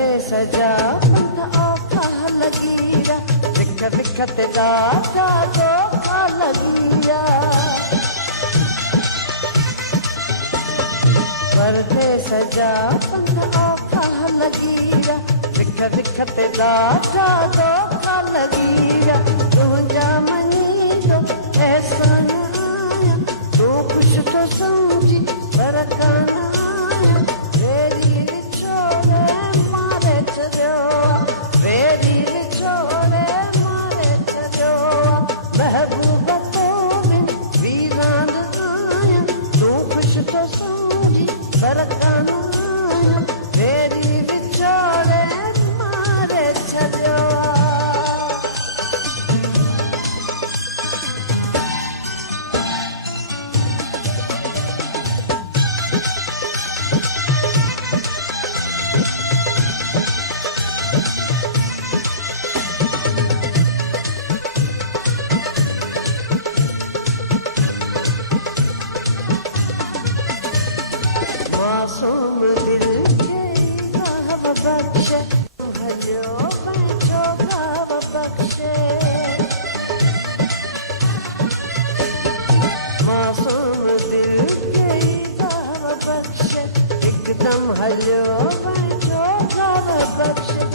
ते सजा मन औखा लगीरा विख विख ते ॾाढा धोखा लगीरा पर ते सजा मन औखा लगीरा विख विख ते ॾाढा धोखा लगीरा तुंहिंजा मनी जो एहसान आया तूं कुछ तो समझी पर कान आया वेरी छोड़े मारे छॾियो वेरी छोड़े मारे छॾियो महबूब तो बिन वीरान आया तूं कुछ तो समझी पर कान आया वेरी छोड़े मारे छॾियो मासूम दिल के गाव बख्शे हजो पंहिंजो गाव बख्शे मासूम दिल के गाव बख्शे हिकदम हजो पंहिंजो गाव बख्शे